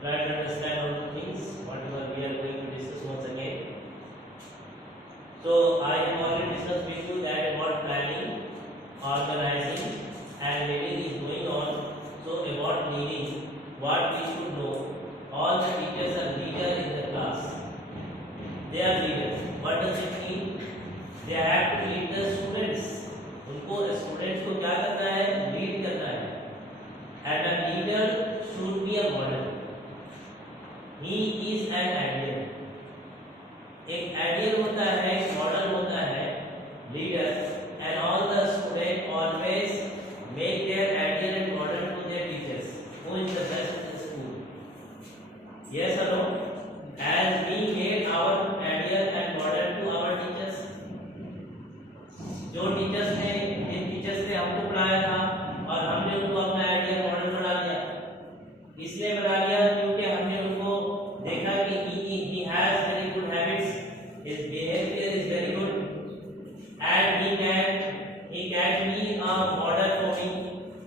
try to understand all the things whatever we are going to discuss once again. So I have already discussed with you that what planning, organizing and leading is going on. So about leading, what we should know, all the teachers are leaders in the class. They are leaders. What does it mean? They have to lead the students. उनको स्टूडेंट्स को क्या करना है? लीड करना है. And a leader should be a model. He is an ideal. एक आइडियल होता है, मॉडल होता है, leader, and all the students always make their ideal and model to their teachers. Who is the best in the school? Yes or no? As we made our ideal and model to our teachers. जो टीचर्स ने जिन टीचर्स ने हमको पढ़ाया था और हमने उनको अपना आइडियल मॉडल बना लिया. इसलिए बना लिया क्योंकि हमने उनको देखा कि he has very good habits, his behavior is very good and he can be a model for me.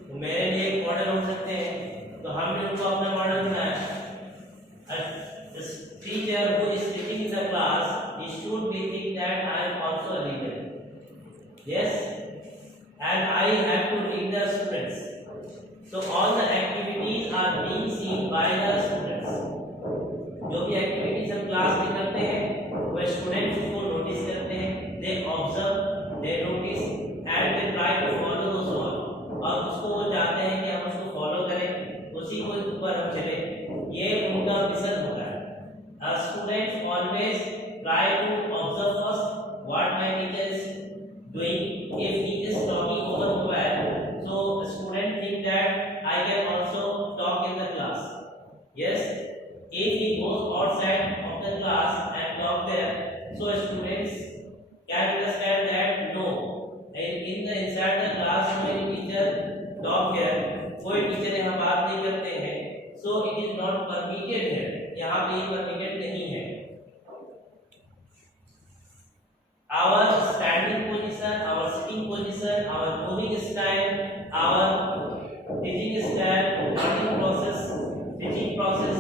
तो मेरे लिए एक मॉडल हो सकते हैं, तो हमने उनको अपना मॉडल बनाया. The teacher who is teaching in the class, he should be think that I am also a leader. Yes, and I have to lead the students. So all the activities are being seen by the students. जो भी एक्टिविटीज हम क्लास में करते हैं वो स्टूडेंट्स को notice करते हैं. They observe, they notice and they try to follow those all. और उसको वो चाहते हैं कि हम उसको फॉलो करें, उसी को ऊपर हम चले. ये उनका मिशन होता है. A student always try to observe first what my teacher is doing. If he is talking over mobile, so a student think that I can also talk in the class. Yes, if he goes outside of the class and talk there, so students can understand that no, in the inside the class when teacher talk here, कोई टीचर यहाँ बात नहीं करते हैं, so it is not permitted here. यहाँ पे ये permitted नहीं है. Our standing position, our sitting position, our moving style, our teaching style, learning process, teaching process,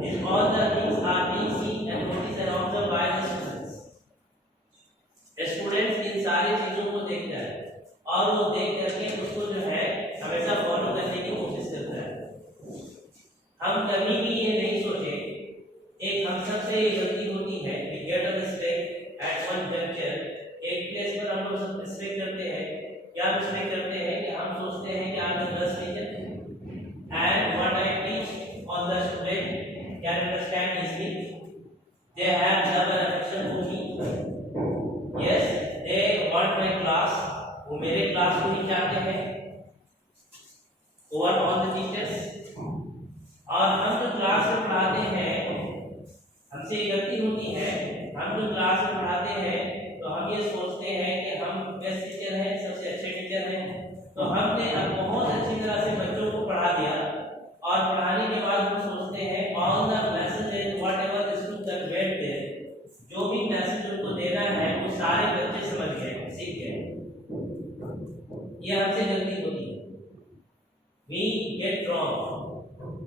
these all the things are being seen and noticed and observed by the students. Students इन सारी चीजों को देखता है और वो देख करके उसको जो है हमेशा फॉलो करने की कोशिश करता है. हम कभी भी ये नहीं सोचे, एक हम सबसे गलती होती है, we get a mistake at one juncture. एक प्लेस पर हम लोग सब मिस्टेक करते हैं. क्या मिस्टेक करते हैं कि हम सोचते हैं कि I am the best teacher and what I teach on the student can understand easily. They have double affection for me. Yes, they want my class. वो मेरे क्लास को ही चाहते हैं over all the teachers. और हम जो क्लास में पढ़ाते हैं, हमसे गलती होती है. हम जो क्लास में पढ़ाते हैं तो हम ये सोचते हैं कि हम बेस्ट टीचर हैं, सबसे अच्छे टीचर हैं. तो हमने अब बहुत अच्छी तरह से बच्चों को पढ़ा दिया और पढ़ाने के बाद हम सोचते हैं all the message whatever is to conveyed there, जो भी मैसेज उनको देना है वो सारे बच्चे समझ गए, सीख गए. ये हमसे गलती होती है. We get wrong.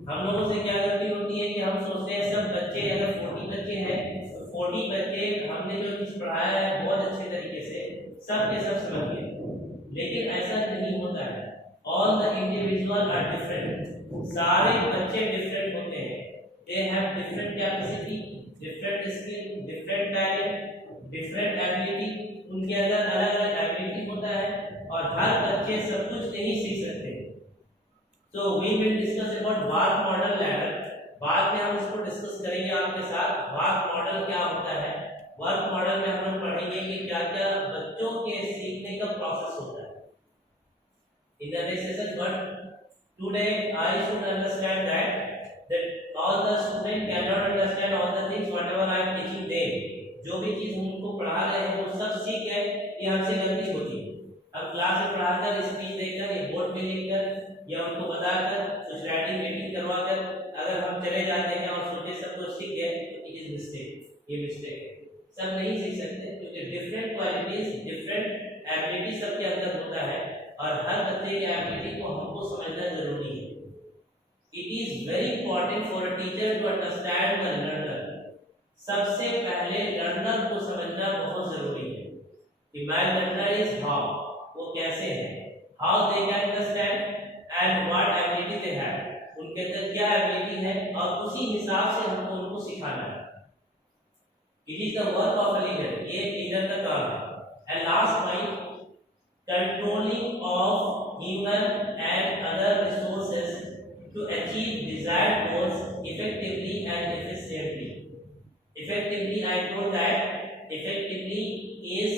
हम लोगों से क्या गलती होती है कि हम सोचते हैं सब बच्चे, अगर 40 बच्चे हैं तो 40 बच्चे हमने जो चीज पढ़ाया है बहुत अच्छे तरीके से सब के सब समझ गए. लेकिन ऐसा नहीं होता है. All the individual are different. सारे बच्चे डिफरेंट होते हैं. They have different capacity, different skill, different talent, different ability. उनके अंदर अलग अलग एबिलिटी होता है और हर बच्चे सब कुछ नहीं सीख सकते. So we will discuss about work model ladder. बाद में हम इसको डिस्कस करेंगे आपके साथ. वर्क मॉडल क्या होता है? वर्क मॉडल में हम लोग पढ़ेंगे कि क्या क्या बच्चों के सीखने का प्रोसेस होता है. In the next session, but today I should understand that all the students cannot understand all the things whatever I am teaching them. जो भी चीज उनको पढ़ा रहे हैं वो सब सीख गए. ये हमसे गलती होती है. अब क्लास में पढ़ाकर, स्पीच देकर, ये बोर्ड पे लिखकर या उनको बताकर, कुछ राइटिंग मीटिंग करवाकर अगर हम चले जाते हैं और सोचे सब कुछ सीख गए, इट इज मिस्टेक. ये मिस्टेक है. सब नहीं सीख सकते क्योंकि डिफरेंट क्वालिटीज, डिफरेंट एबिलिटी सबके अंदर होता है और हर बच्चे की एबिलिटी को हमको समझना जरूरी है. It is very important for a teacher to understand the learner. सबसे पहले लर्नर को समझना बहुत जरूरी है कि my learner is how, वो कैसे है, how they can understand and what ability they have, उनके अंदर क्या एबिलिटी है और उसी हिसाब से हमको उनको सिखाना है. It is the work of a leader, ये लीडर का काम है. And last point, controlling of human and other resources to achieve desired goals effectively and efficiently. Effectively, I told that effectively is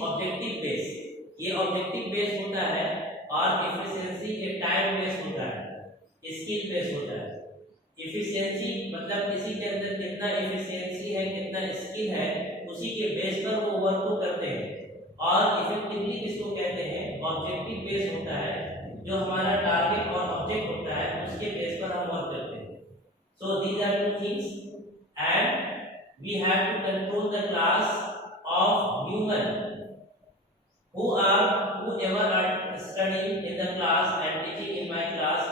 objective based. ये objective based होता है और efficiency ये time based होता है, skill based होता है. Efficiency मतलब किसी के अंदर कितना efficiency है, कितना skill है, उसी के बेस पर वो वर्क को करते हैं. और effectively किसको कहते हैं, objective based होता है, जो हमारा टारगेट और ऑब्जेक्ट होता है उसके बेस पर हम वर्क करते हैं. So these are two things, and we have to control the class of human whoever are studying in the class and teaching in my class,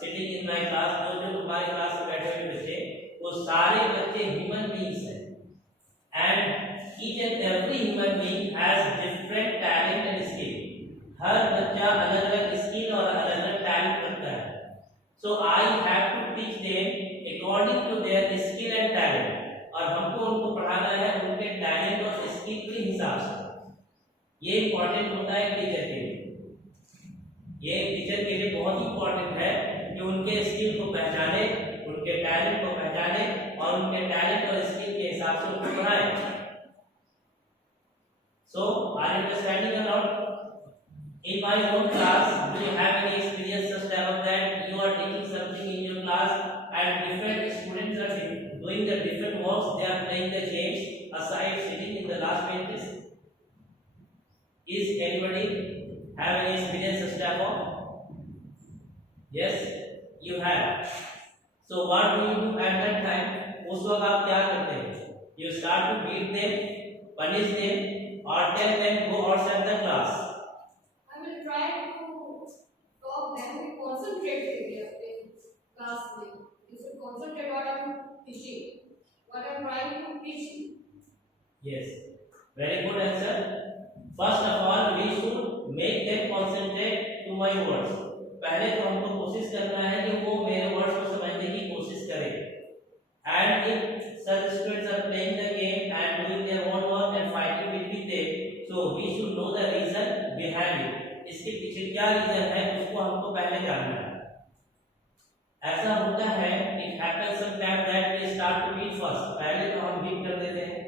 sitting in my class. जो हमारे क्लास में बैठे हुए बच्चे, वो सारे बच्चे human beings हैं, and each and every human being has different talent and skill. हर बच्चा अलग अलग स्किल और अलग अलग टैलेंट रखता है. So I have to teach them according to their skill and talent, और हमको उनको पढ़ाना है उनके टैलेंट और स्किल के हिसाब से. ये इम्पोर्टेंट होता है टीचर के लिए. ये टीचर के लिए बहुत इम्पोर्टेंट है कि उनके स्किल को पहचाने, उनके टैलेंट को पहचाने और उनके टैलेंट और स्किल के हिसाब से उनको पढ़ाए. So are you understanding or not? In my own class, do you have any experience such type of that you are teaching something in your class and different students are doing the different works, they are playing the games aside sitting in the last benches? Is anybody have any experience such type of? Yes, you have. So what do you do at that time? उस वक्त आप क्या करते हैं? You start to beat them, punish them, or tell them go outside the class. Try to stop them to concentrate in class. You should concentrate what I'm teaching, what I'm trying to teach. Yes, very good answer. First of all, we should make them concentrate to my words. पहले तो हमको कोशिश करना है कि वो मेरे वर्ड्स को समझने की कोशिश करें. And if such students are playing the game and doing their own work and fighting between them, so we should know the reason behind it. इसके पीछे क्या रीजन है उसको हमको पहले जानना है. ऐसा होता है it happens sometimes that we start to beat first. पहले तो हम बीट कर देते हैं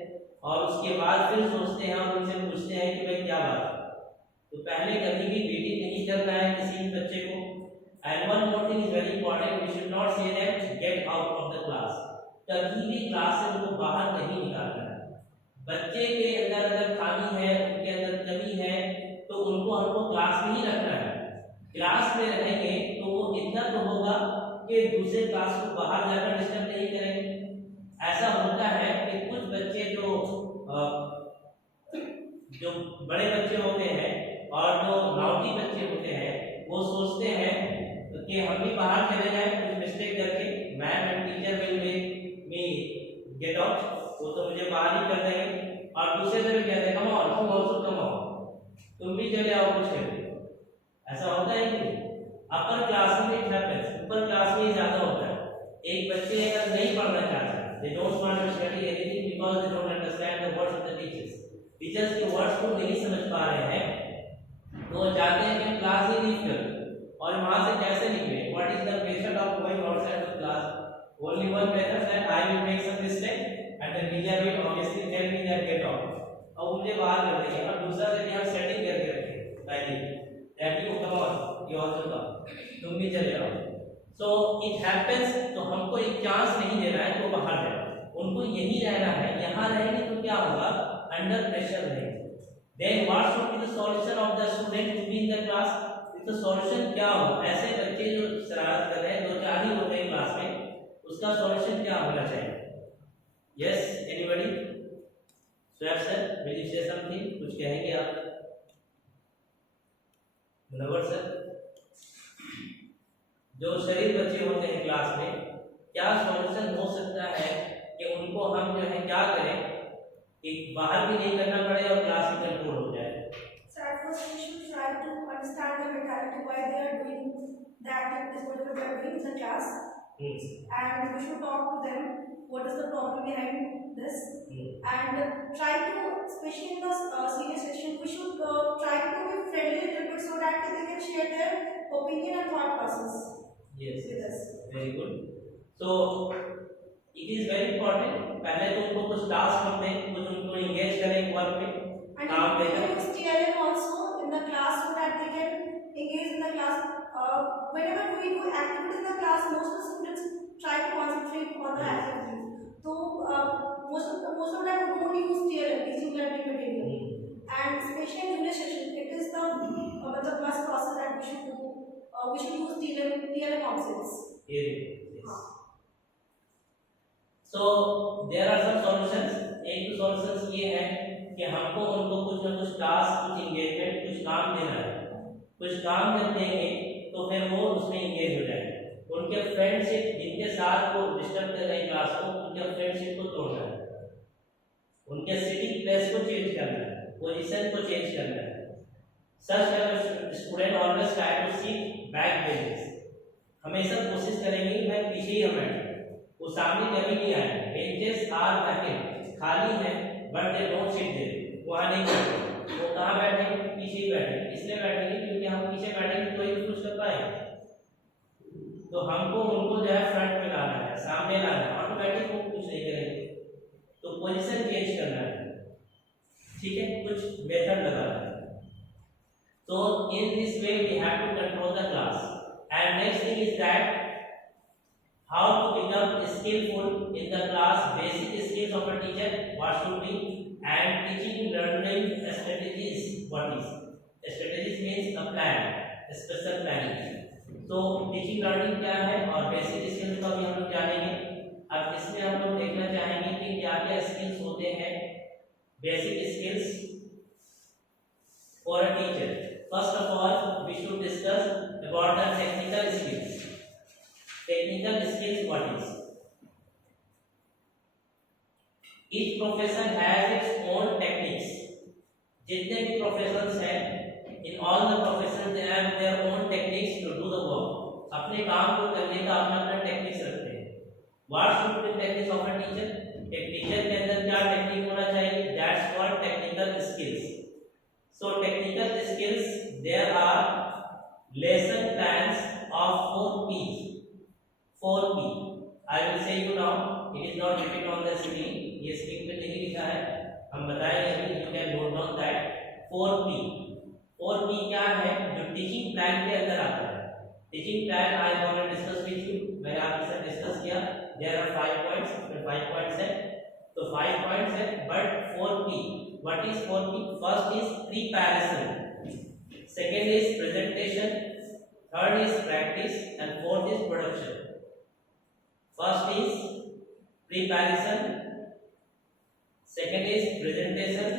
और उसके बाद फिर सोचते हैं और उनसे पूछते हैं कि भाई क्या बात है. तो पहले कभी भी बीटिंग नहीं करना है किसी बच्चे को. And one more thing is very important, we should not say that get out of the class. कभी भी क्लास से उनको बाहर नहीं निकालना है. बच्चे के अंदर अगर खामी है, उनके अंदर कमी है, तो उनको हमको क्लास में ही रखना है. क्लास में रहेंगे तो वो इतना तो होगा कि दूसरे क्लास को बाहर जाकर डिस्टर्ब नहीं करेंगे. ऐसा होता है कि कुछ बच्चे जो बड़े बच्चे होते हैं और जो नाउटी बच्चे होते हैं, वो सोचते हैं कि हम भी बाहर चले जाएं कुछ मिस्टेक करके, ma'am and teacher will make me get out, वो तो मुझे बाहर ही कर देंगे. और दूसरे से भी कहते हैं कम ऑन, तुम ऑल्सो कम ऑन, तुम भी चले आओ कुछ करके. ऐसा होता है कि अपर क्लास में इट हैपेंस, ऊपर क्लास में ज्यादा होता है. एक बच्चे अगर नहीं पढ़ना चाहते, they don't want to study anything because they don't understand the words of the teachers. Teachers के वर्ड्स को नहीं समझ पा रहे हैं, तो वो चाहते हैं कि क्लास ही लीव कर. और वहां से कैसे निकले? What is the method of going outside the class? Only one method, that I will make some mistake and the teacher will obviously tell me that get out, और मुझे बाहर कर देंगे. और दूसरा से हम सेटिंग करके रखेंगे पहले that you come on, you also come, तुम भी चले आओ. So it happens. तो हमको एक चांस नहीं देना है कि वो बाहर जाए, उनको यही रहना है. यहाँ रहेंगे तो क्या होगा? अंडर प्रेशर रहेंगे. Then what should be the solution of the student to be in the class? तो सॉल्यूशन क्या हो? ऐसे बच्चे जो शरारत कर रहे हैं, दो चार ही होते हैं क्लास में, उसका सॉल्यूशन क्या होना चाहिए? Yes, anybody? Swap sir, will you से समथिंग? कुछ कहेंगे आप? नवर सर? जो शरीफ बच्चे होते हैं क्लास में, क्या सॉल्यूशन हो सकता है कि उनको हम जो है क्या करें कि बाहर भी नहीं करना पड़े और क्लास में कंट्रोल हो जाए? So at first we should try to understand the mentality why they are doing that is whatever they are doing in the class, and we should talk to them what is the problem behind this, and try to, especially in the senior session, we should try to be friendly a little bit so that they can share their opinion and thought process Yes, with us. very good. So it is very important, पहले तो उनको कुछ टास्क करते हैं, कुछ उनको इंगेज करें वर्क में, And काम we देकर। can use TLM also in the class so that they can engage in the class. Whenever we do activities in the class, most of the students try to concentrate on the activities. So most of the time we don't use TLM, teaching learning material. And especially in junior session, it is the must process that we should do. We should use TLM concepts. Yes. So there are some solutions. एक तो solutions ये है कि हमको उनको कुछ ना कुछ टास्क, कुछ इंगेजमेंट, कुछ काम देना है। कुछ काम जब देंगे तो फिर वो उसमें इंगेज हो जाएंगे। उनके फ्रेंडशिप जिनके साथ वो डिस्टर्ब कर रहे हैं क्लास को, उनके फ्रेंडशिप को तोड़ना है, उनके सिटिंग प्लेस को चेंज करना है, पोजीशन को चेंज करना है। सच अगर student always try to seat back benches, हमेशा कोशिश करेंगे कि मैं पीछे ही बैठूं, वो सामने कभी नहीं आए। बेंचेस आर वैकेंट, खाली है, but they don't sit there, वहां नहीं बैठे। वो कहां बैठेंगे? पीछे ही बैठेंगे। इसलिए बैठेंगे क्योंकि हम पीछे बैठेंगे तो ही कुछ कर पाएंगे। तो हमको उनको जो है फ्रंट में लाना है, सामने लाना है, ऑटोमेटिक वो कुछ नहीं करेंगे। तो पोजीशन चेंज करना है, ठीक है, कुछ मेथड लगाना है। So in this way we have to control the class. And next thing is that how to become skillful in the class, basic skills of a teacher, what should be, and teaching learning strategies. What is strategies? Means a plan, a special planning. So teaching learning क्या है और basic skills को भी हम लोग जानेंगे। अब इसमें हम लोग देखना चाहेंगे कि क्या क्या skills होते हैं, basic skills for a teacher. First of all, we should discuss about the technical skills. Technical skills, what is? Each profession has its own techniques. जितने भी professions हैं, in all the professions they have their own techniques to do the work. अपने काम को करने का अपना अपना techniques रखते हैं. What should be techniques of a teacher? एक teacher के अंदर क्या technique होना चाहिए? That's called technical skills. So technical skills, there are lesson plans of 4P. 4P. I will say you now. It is not written on the screen. ये screen पे नहीं लिखा है, हम बताएंगे अभी. You can note down that 4P. 4P क्या है? जो teaching plan के अंदर आता है. Teaching plan I have already discussed with you. मैंने आपके साथ discuss किया. There are 5 points. इसमें 5 points है. तो 5 points है. But 4P. What is 4P? First is preparation, second is presentation, third is practice, and fourth is production. First is preparation, second is presentation,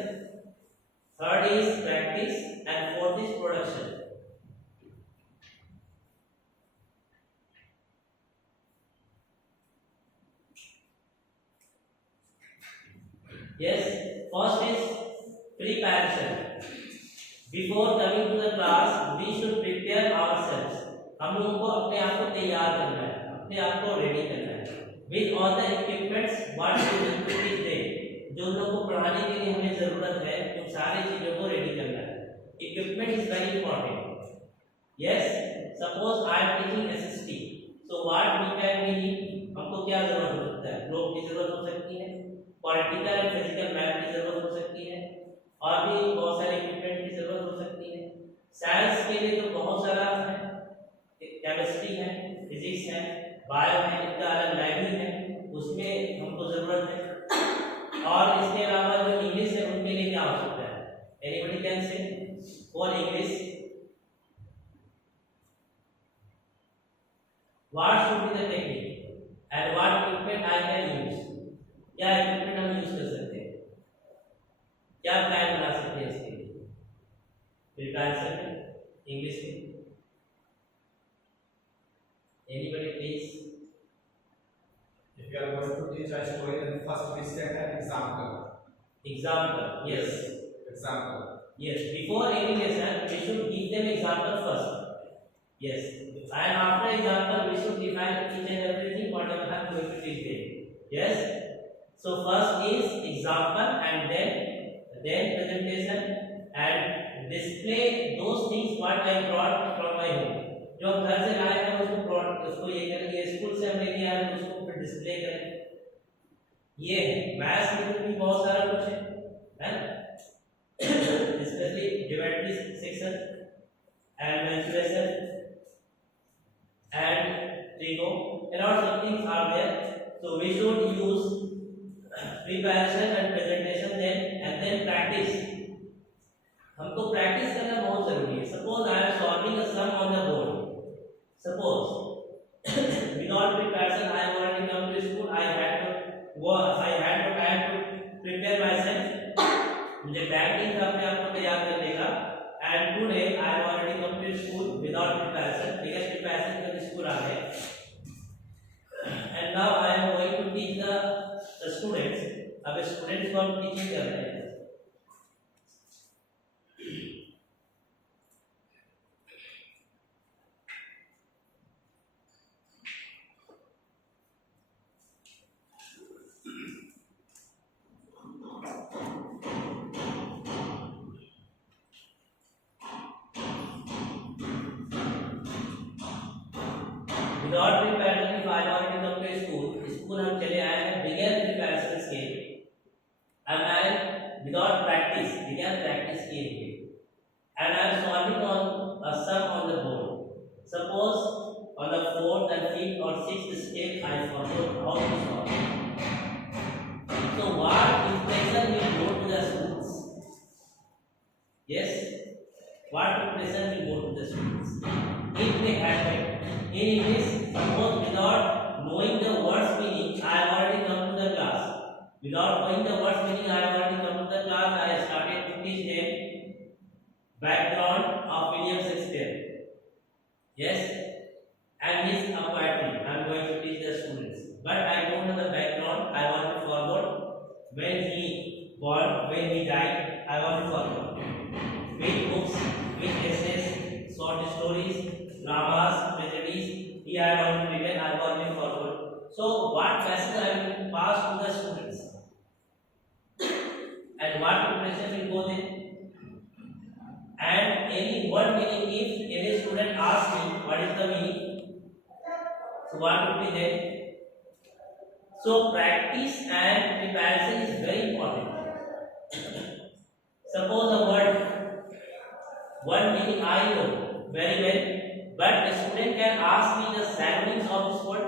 third is practice, and fourth is production. Yes, first is preparation. Before coming to the class, we should prepare ourselves. हम लोगों को अपने आप को तैयार करना है, अपने आप को रेडी करना है. With all the equipments, what we will do is there. जो लोगों को पढ़ाने के लिए हमें जरूरत है, उन सारी चीजों को रेडी करना है. Equipment is very important. Yes, suppose I am teaching SST. So what we can need? हमको क्या जरूरत हो सकता है? ग्लोब की जरूरत हो सकती है, पॉलिटिकल एंड फिजिकल मैथ की जरूरत हो सकती है, और भी बहुत सारे इक्विपमेंट की जरूरत हो सकती है. साइंस के लिए तो बहुत सारा है, केमिस्ट्री है, फिजिक्स है, बायो है, इनका अलग लैब ही है, उसमें हमको जरूरत है. और इसके अलावा जो इंग्लिश है उनके लिए क्या हो सकता है? Anybody can say for English what should be the technique and what equipment I can use. क्या इक्विपमेंट हम यूज कर सकते हैं, क्या प्लान बना सकते हैं इसके लिए? प्रिपरेशन इंग्लिश में Anybody please? If you are going to teach a story, then first we set an example. Example. Yes. Example. Yes. Before any lesson, we should give them example first. Yes. And after example, we should define each and everything whatever I'm going to teach them. Yes. So first is example, and then presentation, and display those things what I brought from my home. जो घर से लाए हैं उसको ये करेंगे, स्कूल से हम लेके आए हैं उसको फिर डिस्प्ले करेंगे। ये मैथ्स में भी बहुत सारा कुछ है ना, specially geometry section and mensuration and trigo, and all some things are there. So we should use preparation and presentation then, and then practice. हमको प्रैक्टिस करना बहुत जरूरी है। Suppose I am solving a sum on the board. Suppose without preparation I have already come to school, I had to prepare myself. मुझे बैंकिंग का अपने आप को तैयार करने का, and today I have already come to school without preparation, because preparation का स्कूल आ गए, and now I am going to teach the students. अब स्टूडेंट्स को हम टीचिंग कर रहे हैं। Without preparation, if I already come to school हम चले आए हैं बिगर प्रिपरेशन के, and I without practice, बिगर प्रैक्टिस किए हुए, and I am solving on a sum on the board. Suppose on the 4th and 5th or 6th step I forgot how to solve. So what impression will go to the students? Yes, what impression will go to the students if they had it? In English, suppose without knowing the words meaning, I have already come to the class. Without knowing the words meaning, I have already come to the class. I started to teach them background of William Shakespeare. Yes, and his poetry. I am going to teach the students. But I don't know the background. I want to forward when he born, when he died. I want to forward which books, which essays, short stories, dramas, tragedies he had already written. I want to forward. So what message I will pass to the students, and what impression will go there, and any word meaning. If any student asks me what is the meaning, so what would be there? So practice and preparation is very important. Suppose a word meaning I know very well, but a student can ask me the synonyms of this word,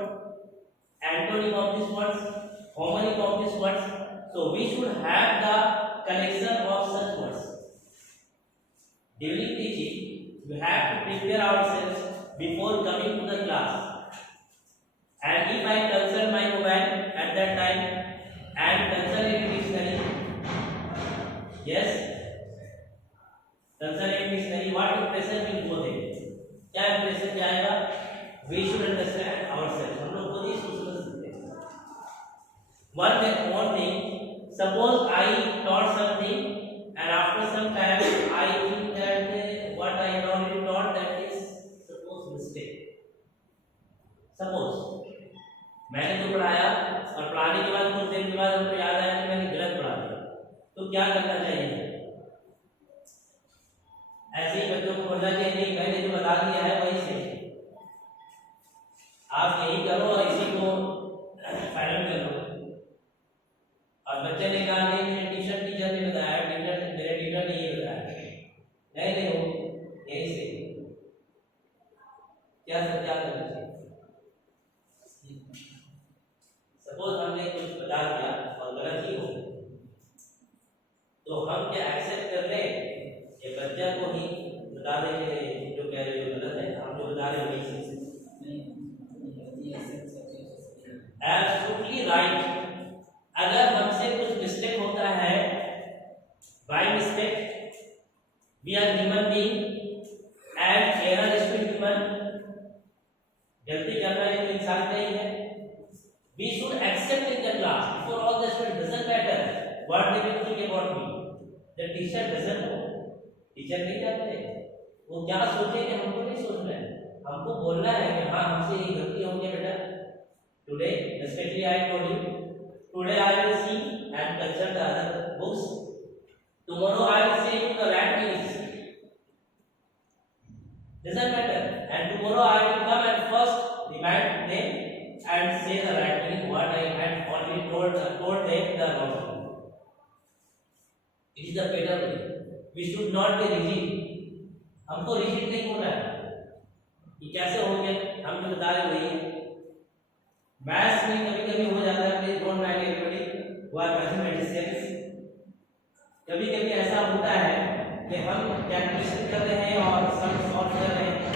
antonym of this words, homonym of this words. So we should have the collection of such words. During teaching, we have to prepare ourselves before coming to the class. And if I consult my mobile at that time and consult in dictionary, yes, consult in dictionary, what impression will go there? क्या impression जाएगा? We should understand ourselves. हम लोग खुद ही सोच सकते हैं. One thing. Suppose I taught something, and after some time I think that what I had already taught that is suppose mistake. Suppose मैंने तो पढ़ाया और पढ़ाने के बाद कुछ देर के बाद हमको याद आया कि मैंने गलत पढ़ा दिया, तो क्या करना चाहिए? ऐसे ही बच्चों को बोलना चाहिए नहीं, मैंने जो बता दिया है वही सही है, आप यही करो और इसी को फाइनल कर लो। और बच्चे ने कहा नहीं, मेरे टीचर ने बताया, मेरे टीचर ने ये बताया, नहीं हो यही से क्या करना चाहिए? सपोज हमने कुछ बता दिया और गलत ही हो, तो हम क्या एक्सेप्ट कर ले ये बच्चा को ही बता देंगे जो कह रहे हो गलत है, हम जो बता रहे हो वही सही है? Absolutely right. अगर हमसे कुछ मिस्टेक होता है, by mistake we are human being and error is to human, गलती गलती करना है तो इंसान का ही है। We should accept in the class before all the students, doesn't matter what they will think about me. The teacher doesn't know. Teacher नहीं जानते वो क्या सोचेंगे, हमको नहीं सोचना है, हमको बोलना है कि हाँ हमसे ये गलती हो गई बेटा। Today, especially I told you, today I will see and consult the other books. Tomorrow I will say you the right meanings. Doesn't matter. And tomorrow I will come and first remind them and say the right meaning what I had already told them the wrong meaning. It is the better way. We should not be rigid. हमको rigid नहीं होना है। ये कैसे हो गया? हम जो बता रहे वही है। मैथ्स में कभी-कभी हो जाता है, please don't mind everybody who are mathematicians. कभी-कभी ऐसा होता है कि हम कैलकुलेशन कर रहे हैं और सम सॉल्व कर रहे हैं,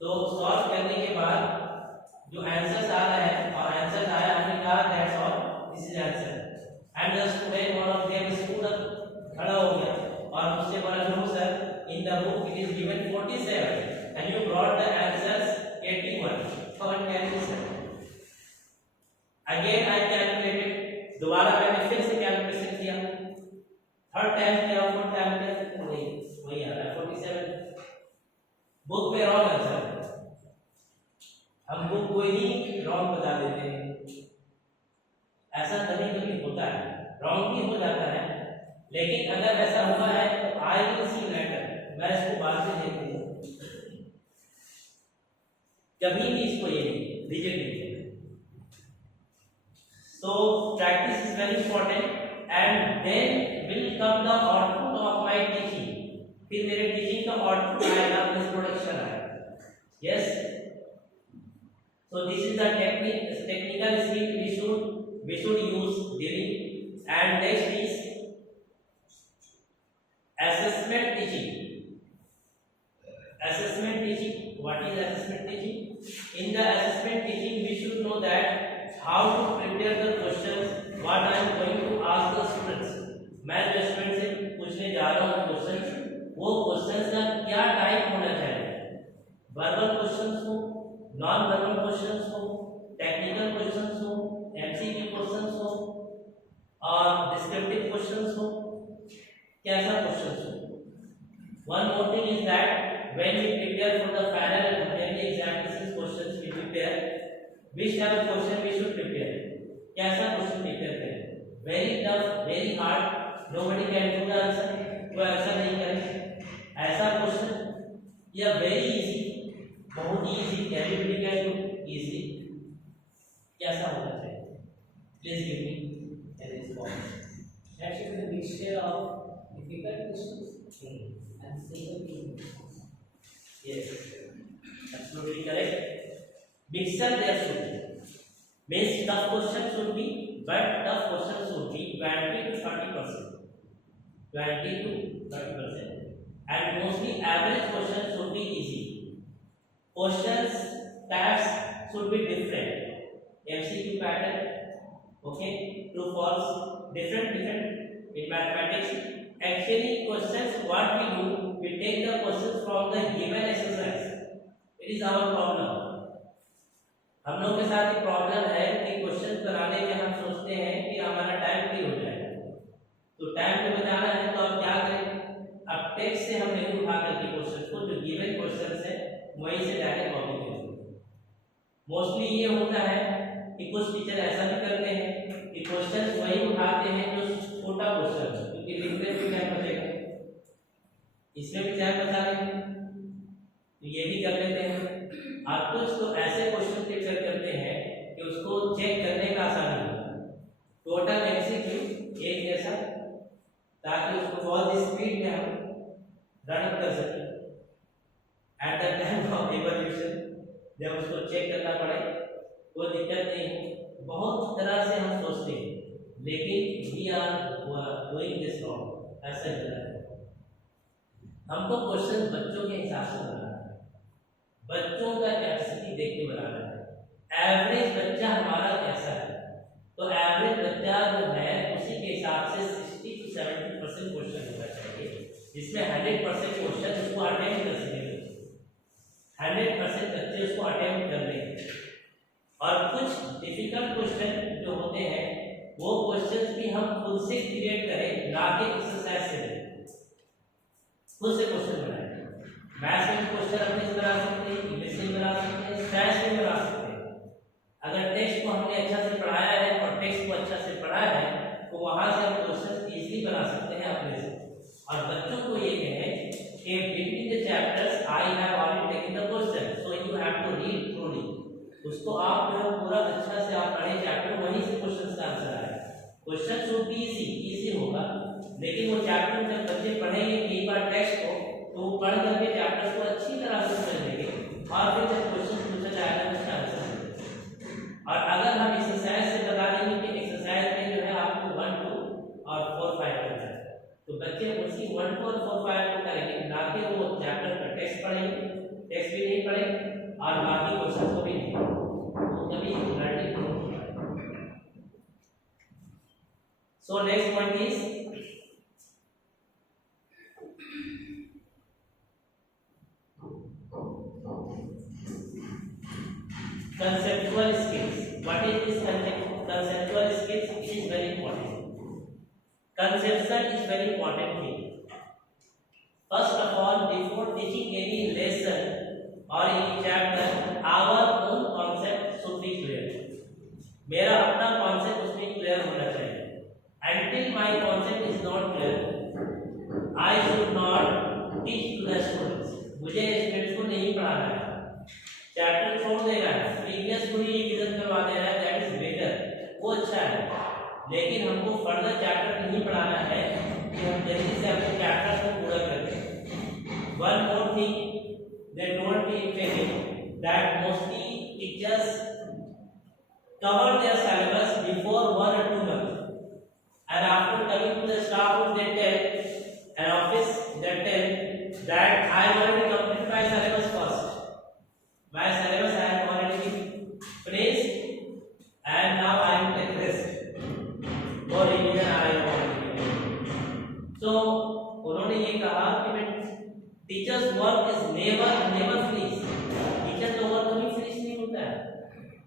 तो सॉल्व करने के बाद जो आंसर्स आ रहा है और आंसर आया हमने कहा that's all, this is answer, and the student one of them stood up, खड़ा हो गया और उससे बोला no sir in the book it is given 47 and you brought the answers 81, how can you sir? Again I calculated, दोबारा मैंने फिर से कैलकुलेशन किया, थर्ड टाइम किया, फोर्थ टाइम किया, वही आ रहा है 47। बुक में रॉन्ग आंसर, हम बुक को ही रॉन्ग बता देते हैं। ऐसा कभी कभी होता है, रॉन्ग भी हो जाता है, लेकिन अगर ऐसा हुआ है तो आई विल सी लेटर, मैं इसको बाद में देखूंगा, कभी भी इसको ये नहीं रिजेक्ट नहीं किया। So practice is very important and then will come the output of my teaching. फिर मेरे टीचिंग का आउटपुट आएगा, प्लस प्रोडक्शन आएगा। Yes. So this is the technical skill we should use during, and next is assessment teaching. Assessment teaching. What is assessment teaching? In the assessment teaching, we should know that how to prepare the questions what I am going to ask the students. मैं जो स्टूडेंट से पूछने जा रहा हूँ क्वेश्चंस, वो क्वेश्चंस का क्या टाइप होना चाहिए, वर्बल क्वेश्चंस हो, नॉन वर्बल क्वेश्चंस हो, टेक्निकल क्वेश्चंस हो, एमसीक्यू क्वेश्चंस हो और डिस्क्रिप्टिव क्वेश्चंस हो, कैसा क्वेश्चंस हो। One more thing is that when you prepare for the final and family examinations questions we prepare, which type of question we should prepare, कैसा question prepare करें, very tough, very hard, nobody can do the answer, कोई आंसर नहीं करे, ऐसा क्वेश्चन या very easy, बहुत easy, everybody can do easy, कैसा होना चाहिए? Please give me a response. That should be the mixture of difficult questions and simple questions. Yes, absolutely correct. Mixture there should be. Means tough questions should be, but tough questions should be 20 to 30%. 20 to 30%. And mostly average questions should be easy. Questions types should be different. MCQ pattern, okay, true false, different in mathematics. Actually, questions what we do, we take the questions from the given exercise. It is our problem. हम लोग के साथ एक प्रॉब्लम है कि क्वेश्चन बनाने में हम सोचते हैं कि हमारा टाइम फ्री हो जाए, तो टाइम पे बचाना है तो अब क्या करें, अब टेक्स्ट से हम नहीं उठा करके क्वेश्चन को जो गिवन क्वेश्चन है वहीं से डायरेक्ट कॉपी करेंगे। मोस्टली ये होता है कि कुछ टीचर ऐसा भी करते हैं कि क्वेश्चन वही उठाते हैं जो छोटा क्वेश्चन है, क्योंकि लिखने में टाइम बचेगा, इसमें भी टाइम बचा लेंगे, तो ये भी कर लेते हैं। आप कुछ तो ऐसे क्वेश्चन प्रिपेयर करते हैं कि उसको चेक करने का आसानी हो, टोटल एमसीक्यू एक जैसा, ताकि उसको बहुत स्पीड में हम रन कर सकें। At the time of evaluation जब उसको चेक करना पड़े कोई दिक्कत नहीं हो। बहुत तरह से हम सोचते हैं, लेकिन we are doing this wrong, ऐसा गलत है। हमको क्वेश्चन बच्चों के हिसाब से बनाना है, बच्चों का कैपेसिटी देख के बनाना है। एवरेज बच्चा हमारा कैसा है, तो एवरेज बच्चा जो है उसी के हिसाब से 60 to 70% क्वेश्चन होना चाहिए, जिसमें 100% क्वेश्चन उसको अटेंड कर सके। 100% बच्चे उसको अटेम्प्ट कर लेंगे। और कुछ डिफिकल्ट क्वेश्चन जो होते हैं वो क्वेश्चंस भी हम खुद से क्रिएट करें, ना कि एक्सरसाइज से करें। खुद से क्वेश्चन बनाएं। मैथ्स में क्वेश्चन अपने से बना सकते हैं, इंग्लिश में बना सकते हैं, साइंस में बना सकते हैं। अगर टेक्स्ट को हमने अच्छा से पढ़ाया है और टेक्स्ट को अच्छा से पढ़ा है तो वहां से हम क्वेश्चन इजीली बना सकते हैं अपने से। और बच्चों को ये कहें कि between the chapters I have already taken the question, so you have to read thoroughly. उसको आप जो है पूरा अच्छा से आप पढ़े चैप्टर, वहीं से क्वेश्चन का आंसर आए। क्वेश्चन शुड बी इजी होगा, लेकिन वो चैप्टर जब बच्चे पढ़ेंगे कई बार टेक्स्ट को, तो वो पढ़ करके चैप्टर को अच्छी तरह से समझ लेंगे और फिर जब क्वेश्चन पूछा जाएगा तो उसका आंसर देंगे। और अगर हम एक्सरसाइज से बता देंगे कि एक्सरसाइज में जो है आपको 1, 2 और 4, 5 करना है, तो बच्चे उसी 1, 2 और 4, 5 को करेंगे, ना कि वो चैप्टर का टेक्स्ट पढ़ेंगे, टेक्स्ट भी नहीं पढ़ेंगे और बाकी क्वेश्चन को भी नहीं, तो कभी लर्निंग नहीं हो पाएगी। So next point is conceptual skills. What is this conceptual skills? It is very important. Conception is very important thing. First of all, before teaching any lesson or any chapter, our own concept should be clear. मेरा अपना concept उसमें clear होना चाहिए. Until my concept is not clear, I should not teach to the students. मुझे स्टूडेंट्स को नहीं पढ़ाना है, चैप्टर छोड़ देना है, प्रीवियस पूरी रिवीजन करवा देना है, दैट इज बेटर, वो अच्छा है। लेकिन हमको फर्दर चैप्टर नहीं पढ़ाना है कि हम जल्दी से अपने चैप्टर को पूरा कर दें। One more thing, they don't be expecting that mostly teachers cover their syllabus before 1 or 2 months, and after coming to the staff room they tell, and office they tell that I have already completed my syllabus first. My syllabus I have already finished and now I am taking rest. For revision I have already given. So उन्होंने ये कहा कि मैं teachers work is never finish. Teacher का work कभी finish नहीं होता है.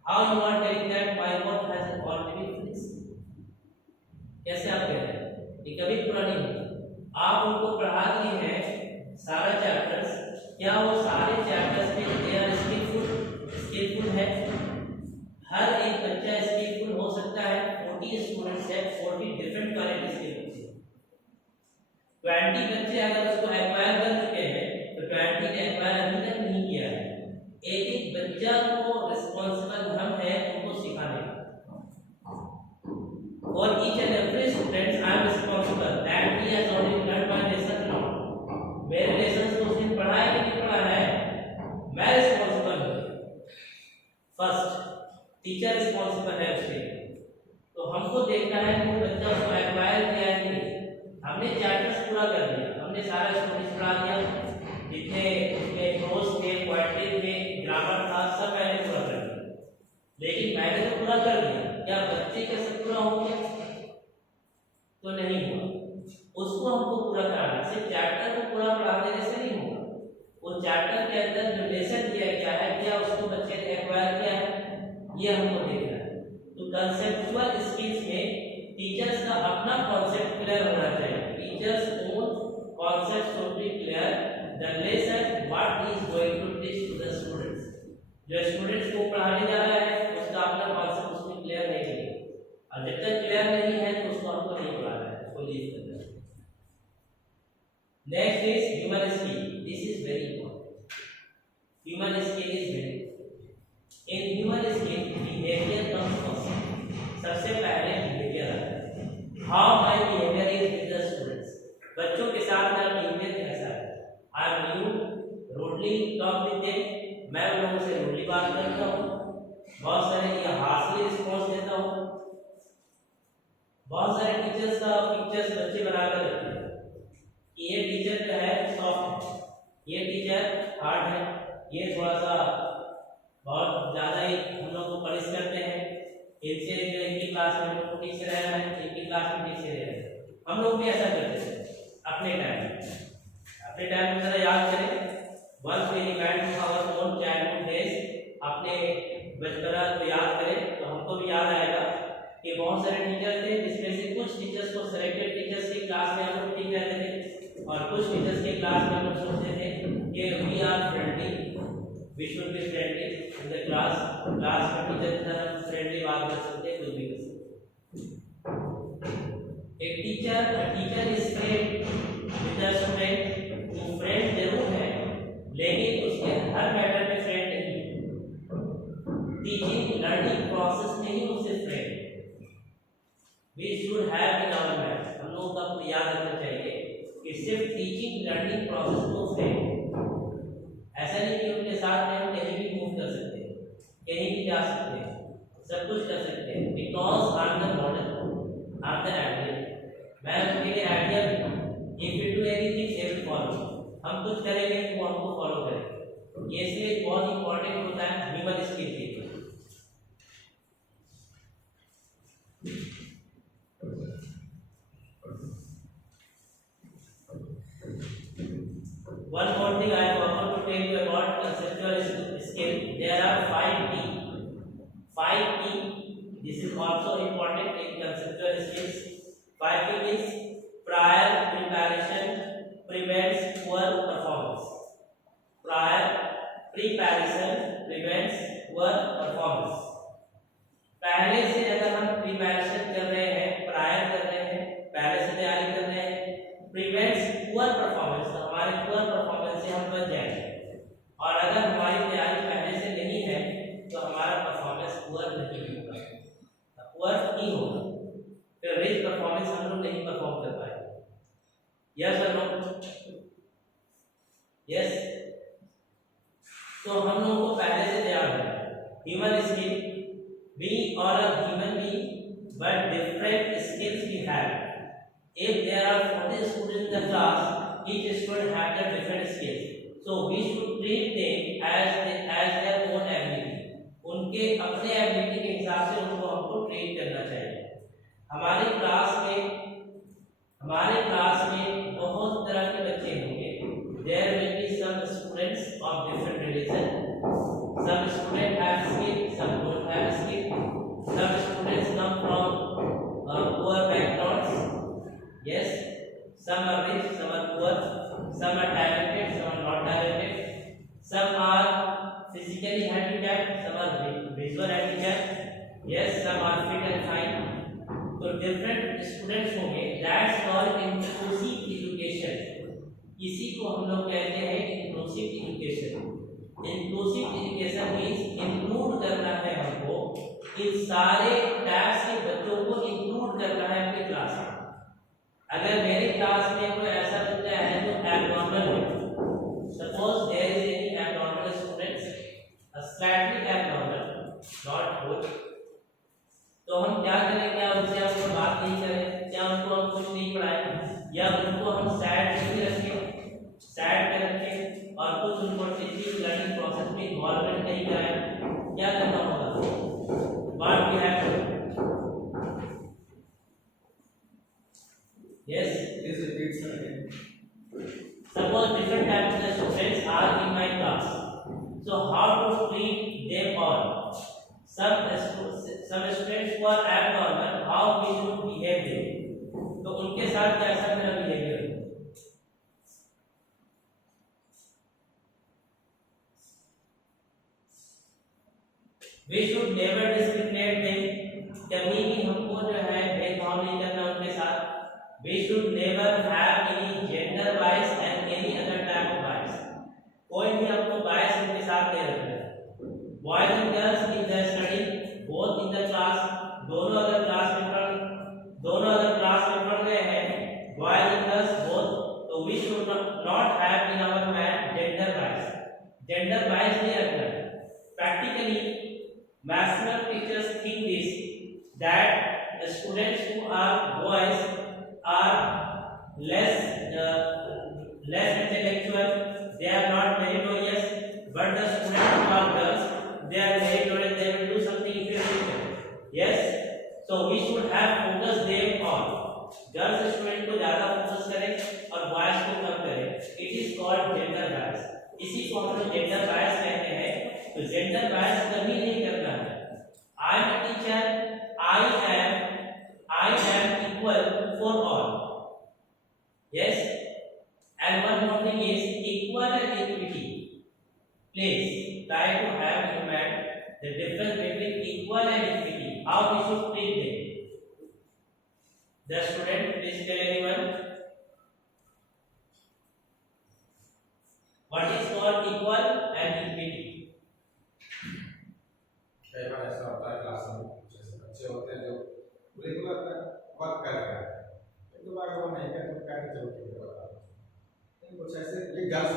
How you are telling that my work has already finished? कैसे आप कह रहे हैं? ये कभी पूरा नहीं होता। आप उनको पढ़ा दिए हैं सारा चैप्टर्स, क्या वो सारे चैप्टर्स में दे आर स्किलफुल है? हर एक बच्चा स्किलफुल हो सकता है। 40 स्टूडेंट्स है, 40 डिफरेंट क्वालिटीज के बच्चे, 20 बच्चे अगर उसको एक्वायर कर चुके हैं तो 20 ने एक्वायर अभी तक नहीं किया है। एक एक बच्चा को रिस्पॉन्सिबल हम है उनको सिखाने का। For each and every student I am responsible that he has already learned my lesson now. मेरे लेसन तो उसने पढ़ा है कि नहीं पढ़ा है, मैं रिस्पॉन्सिबल हूँ। फर्स्ट टीचर रिस्पॉन्सिबल है उसके, तो हमको देखना है कि वो बच्चा उसको एक्वायर किया है कि नहीं। हमने चैप्टर्स पूरा कर दिया, हमने सारा स्टोरीज पढ़ा दिया, जितने उसमें प्रोज थे, पोएट्री थे, ग्रामर था, सब मैंने पूरा कर दिया। लेकिन मैंने तो पूरा कर दिया, क्या बच्चे के सब पूरा हो गया? तो नहीं हुआ। उसको हमको पूरा कराना है, सिर्फ चैप्टर को पूरा पढ़ा देने से नहीं होगा। वो चैप्टर के अंदर जो लेसन दिया गया है, क्या उसको बच्चे ने एक्वायर किया है, ये हमको देखना है। तो कंसेप्चुअल स्किल्स में टीचर्स का अपना कॉन्सेप्ट क्लियर होना चाहिए। Teachers own concept should be clear, the lesson what is going to teach to the students. जो स्टूडेंट्स को पढ़ाने जा रहा है उसका अपना कॉन्सेप्ट उसमें क्लियर नहीं है, और जब तक क्लियर नहीं है तो उसको हमको नहीं पढ़ाना है, उसको लीव करना है। Next is human skill. This is very important. Human skill is very important. In human skill, behavior comes first. सबसे पहले behavior आता है। How my behavior is with the students. बच्चों के साथ मेरा behavior कैसा है? I am you rudely talk with them. मैं उन लोगों से rudely बात करता हूँ। बहुत सारे या हार्शली रिस्पॉन्स देता हूँ। बहुत सारे टीचर्स का पिक्चर्स बच्चे बनाकर रखते हैं। ये टीचर जो है सॉफ्ट है, ये टीचर हार्ड है, ये थोड़ा सा बहुत ज़्यादा ही हम लोग को पनिश करते हैं। इनसे जो इनकी क्लास में हम लोग ठीक से रहना है, इनकी क्लास में ठीक से रहना है। हम लोग भी ऐसा करते थे अपने टाइम में। अपने टाइम में ज़रा याद करें, once we revert to our own childhood days, अपने बचपना को याद करें तो हमको भी याद आएगा कि बहुत सारे टीचर थे, जिसमें से कुछ टीचर्स को सेलेक्टेड टीचर्स की क्लास में हम लोग ठीक रहते थे और कुछ टीचर्स की क्लास में हम लोग सोचते थे कि we are friendly, we should be friendly in the class में टीचर के साथ हम फ्रेंडली बात कर सकते हैं, कुछ भी कर सकते। एक teacher is friend with the student, वो फ्रेंड जरूर है लेकिन उसके हर मैटर में फ्रेंड नहीं है। टीचिंग लर्निंग प्रोसेस में ही उससे friend we should have in our mind. हम लोगों को याद रखना चाहिए कि सिर्फ टीचिंग लर्निंग प्रोसेस को फ्रेंड, ऐसा नहीं कि उनके साथ में हम कहीं भी मूव कर सकते हैं, कहीं भी जा सकते हैं, सब कुछ कर सकते हैं, because I am the model, I am the ideal, मैं उनके लिए आइडियल हूँ। If you do anything they will follow, हम कुछ करेंगे तो वो हमको फॉलो करेंगे। ये इसलिए बहुत इंपॉर्टेंट होता है ह्यूमन स्किल के लिए। One more thing I forgot to tell you about conceptual skill. There are 5P. 5P. This is also important in conceptual skills. 5P means prior preparation prevents poor performance. Prior preparation prevents poor performance. पहले से अगर हम प्रिपरेशन कर रहे हैं, प्रायर कर रहे हैं, पहले से तैयारी कर रहे हैं, प्रिवेंट्स पुअर परफॉर्मेंस, तो हमारे पुअर परफॉर्मेंस से हम बच जाएंगे। और अगर हमारी तैयारी पहले से नहीं है तो हमारा परफॉर्मेंस पुअर नहीं होगा, पुअर ही होगा, फिर रिच परफॉर्मेंस हम लोग नहीं परफॉर्म कर पाएंगे। यस और नो? यस। तो हम लोगों को पहले से तैयार होना है। Human skill, we are a human being but different skills we have. If there are 40 students in the class, each student have their different skills, so we should treat them as their own ability. उनके अपने एबिलिटी के हिसाब से उनको हमको ट्रीट करना चाहिए। हमारे क्लास में बहुत तरह के बच्चे होंगे। There will be some students of different religion. Some students have skill, some don't have skill. Some students come from poor backgrounds. Yes, some are rich, some are poor. Some are talented, some are not talented. Some are physically handicapped, some are visual handicapped. Yes, some are fit and fine. So different students होंगे। That's called inclusive education. इसी को हम लोग कहते हैं inclusive education. Inclusive education means include करना है हमको, इन सारे टाइप्स के बच्चों को इंक्लूड करना है अपनी क्लास में। अगर मेरी क्लास में कोई ऐसा बच्चा है जो एबनॉर्मल है, suppose there is any abnormal students, slightly abnormal, not good, तो हम क्या करें? क्या उनसे हम बात नहीं करें, क्या उनको हम कुछ नहीं पढ़ाएं, या उनको हम सैड नहीं रखें, सैड पे रखें और कुछ उनको टीचिंग लर्निंग प्रोसेस में इन्वॉल्वमेंट नहीं कराएं? क्या करना होगा? What we have to do? Yes, Please repeat, sir, again. suppose different types of students are in my class, so how to treat them all? Some students who are abnormal, how we should behave them? तो उनके साथ कैसा मेरा behaviour? We should never discriminate them. कभी भी हमको जो है भेदभाव नहीं करना उनके साथ। We should never have any gender bias and any other type of bias. कोई भी हमको bias उनके साथ नहीं रखना है। Boys and girls in their study, both in the class, दोनों अगर क्लास में पढ़ रहे हैं, boys and girls both, तो we should not have in our mind gender bias. Gender bias नहीं रखना है। Practically, maximum teachers think this, that the students who are boys are less intellectual, they are not meritorious, but the students who are girls, they are meritorious, they will do something in their future. Yes, so we should have focus them on girls student को ज्यादा फोकस करें और बॉयज को कम करें। It is called gender bias. इसी को हम लोग जेंडर बायस कहते हैं। तो जेंडर बायस कभी नहीं करना है। I am teacher, I am equal for all. Yes, and one more thing is equal and equity. Please try to have in mind the difference between equal and equity, how we should treat them. The student, please tell anyone what is called equal and equity. कई बार ऐसा होता है क्लास में, जैसे बच्चे होते हैं जो रेगुलर वर्क कर रहे हैं, एक दो बार वो नहीं करते, कहते चलो ठीक है बता दो। कुछ ऐसे ये गर्ल्स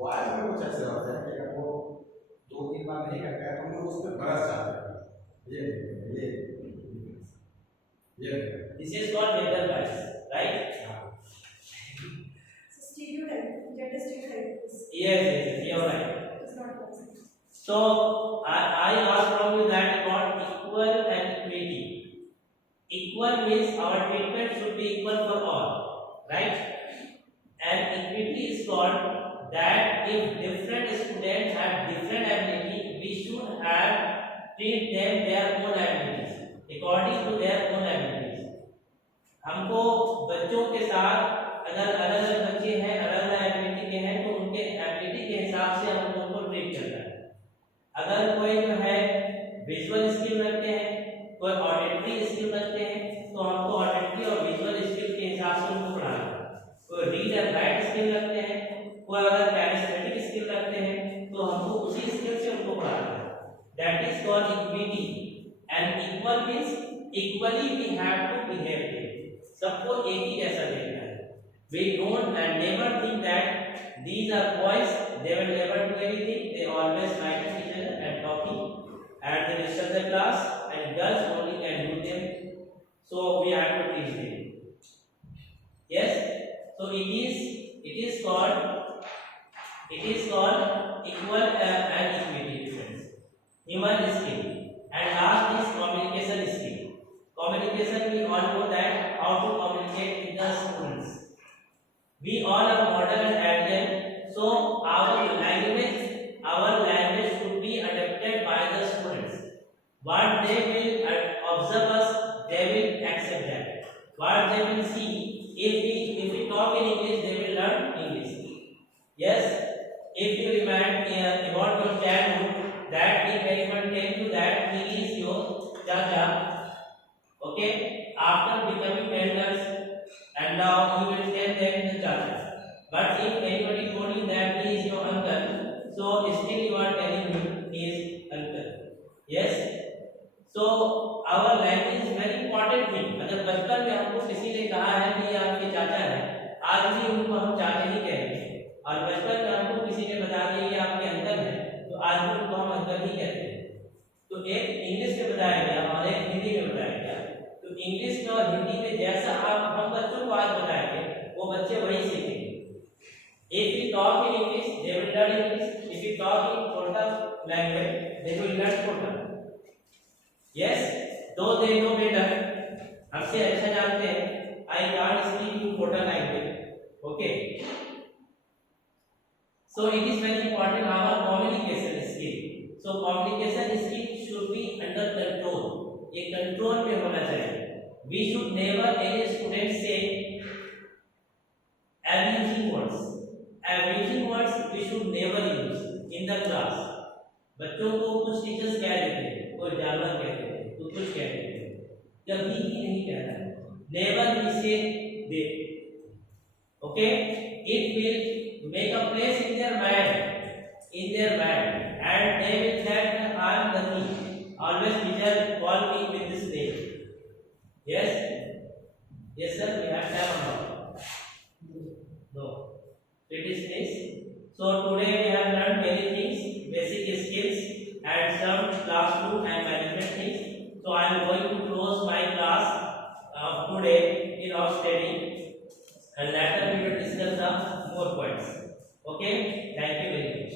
बॉयज में कुछ ऐसे होते हैं कि अगर वो 2-3 बार नहीं करते हैं तो हम लोग उस पर बरस जाते हैं। ये This is called gender bias, right? So stereotype, gender stereotype is Yes, you are right. is not possible. So I asked from you that about equal and equity. Equal means our treatment should be equal for all, right? And equity is called that if different students have different ability, we should have treat them their own abilities according to their own abilities. हमको बच्चों के साथ अगर अलग अलग बच्चे हैं, अलग अलग एबिलिटी के हैं, तो उनके एबिलिटी के हिसाब से हमको उनको ट्रीट करना है। अगर कोई जो है विजुअल स्किल रखते हैं, कोई ऑडिटरी स्किल रखते हैं, तो हमको ऑडिटरी और विजुअल स्किल के हिसाब से उनको पढ़ाना है। कोई रीड एंड राइट स्किल रखते हैं, कोई अगर कैलिस्मेटिक स्किल रखते हैं, तो हमको उसी स्किल से उनको पढ़ाना है। That is called equity. And equal means equally we have to behave with, सबको एक ही जैसा देखना है। We don't and never think that these are boys, they will never do anything, they always like each other and talking and they disturb the class, and girls only can do them, so we have to teach them. Yes, so it is called equal and equity difference. Human skill, and last is communication skill. Communication, we all know that how to communicate with the students. We all are modern and agile, so our language should be adapted by the students. What they will observe us, they will accept that. What they will see, if we talk in English, they will learn English. Yes, if you remind about your childhood, that if anyone tells you that he is your chacha, okay, after becoming elders, and now you will tell them the chacha. But if anybody told you that he is your uncle, so still you are telling him he is uncle. Yes, so our language is very important thing. अगर बचपन में हमको किसी ने कहा है कि ये आपके चाचा है, आज भी उनको हम चाचा ही कहेंगे। और बचपन में हमको किसी ने बता दिया ये आपके अंकल है, तो आज भी उनको हम अंकल ही कहते हैं। तो एक इंग्लिश में बताया गया और एक हिंदी में बताया गया। तो इंग्लिश में और हिंदी में जैसा आप हम बच्चों को आज बताएंगे, वो बच्चे वही सीखेंगे। If we talk in English, they will learn English. If we talk in Khota language, they will learn Khota. Yes, though they know better, हमसे अच्छा जानते हैं। I can't speak in Khota language. Okay. So it is very important our communication skill. So communication skill should be under control. ये control में होना चाहिए। We should never any student say abusing words. Abusing words we should never use in the class. बच्चों को कुछ टीचर्स कह देते हैं, कोई जानवर कहते हैं, तो कुछ कहते हैं, कभी भी नहीं कहना है। Never we say they. Okay, it will make a place in their mind, and they will think I am nothing. Always teacher call me with this name. Yes sir, we have time or not? No. It is this. So today we have learned many things, basic skills and some classroom and management things. So I am going to close my class of today in our study, and later we will discuss some more points. Okay, thank you very much.